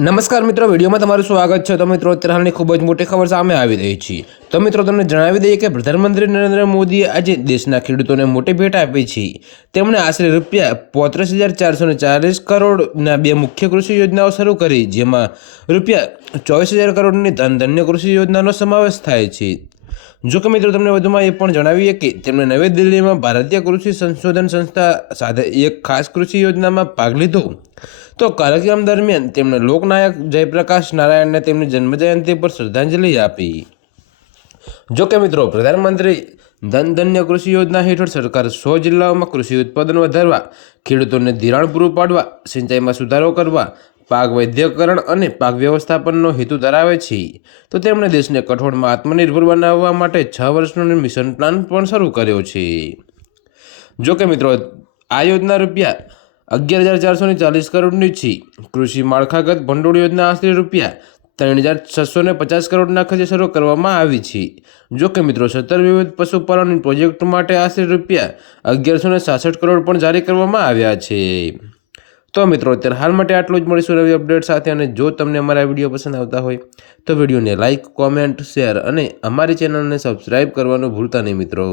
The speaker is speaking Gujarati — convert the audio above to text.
નમસ્કાર મિત્રો, વિડીયોમાં તમારું સ્વાગત છે। તો મિત્રો, અત્યારે હાલની ખૂબ જ મોટી ખબર સામે આવી રહી છે। તો મિત્રો, તમને જણાવી દઈએ કે પ્રધાનમંત્રી નરેન્દ્ર મોદીએ આજે દેશના ખેડૂતોને મોટી ભેટ આપી છે। તેમણે આશરે રૂપિયા 35,440 કરોડના બે મુખ્ય કૃષિ યોજનાઓ શરૂ કરી, જેમાં રૂપિયા 24,000 કરોડની ધન્ય કૃષિ યોજનાનો સમાવેશ થાય છે। જો કે મિત્રો, તમને વધુમાં એ પણ જણાવીએ કે તેમણે નવી દિલ્હીમાં ભારતીય કૃષિ સંશોધન સંસ્થા સાથે એક ખાસ કૃષિ યોજનામાં ભાગ લીધો। તો કાર્યક્રમ દરમિયાન તેમણે લોકનાયક જયપ્રકાશ નારાયણને તેમની જન્મજયંતિ પર શ્રદ્ધાંજલિ આપી। જો કે મિત્રો, પ્રધાનમંત્રી ધન્ય કૃષિ યોજના હેઠળ સરકાર 100 જિલ્લાઓમાં કૃષિ ઉત્પાદન વધારવા, ખેડૂતોને ધિરાણ પૂરું પાડવા, સિંચાઈમાં સુધારો કરવા, પાક વૈવિધ્યકરણ અને પાક વ્યવસ્થાપનનો હેતુ ધરાવે છે। તો તેમણે દેશને કઠોળમાં આત્મનિર્ભર બનાવવા માટે 6 વર્ષનો મિશન પ્લાન પણ શરૂ કર્યો છે। જો કે મિત્રો, આ યોજના રૂપિયા 11,440 કરોડની છે। કૃષિ માળખાગત ભંડોળ યોજના આશરે રૂપિયા 3,650 કરોડના ખર્ચે શરૂ કરવામાં આવી છે। જો કે મિત્રો, 17 વિવિધ પશુપાલન પ્રોજેક્ટ માટે આશરે રૂપિયા 1,166 કરોડ પણ જારી કરવામાં આવ્યા છે। તો મિત્રો, અત્યારે હાલ માટે આટલું જ। મળીશું નવી અપડેટ સાથે। અને જો તમને અમારા વિડીયો પસંદ આવતા હોય તો વિડીયોને લાઇક, કોમેન્ટ, શેર અને અમારી ચેનલને સબસ્ક્રાઈબ કરવાનું ભૂલતા નહીં મિત્રો।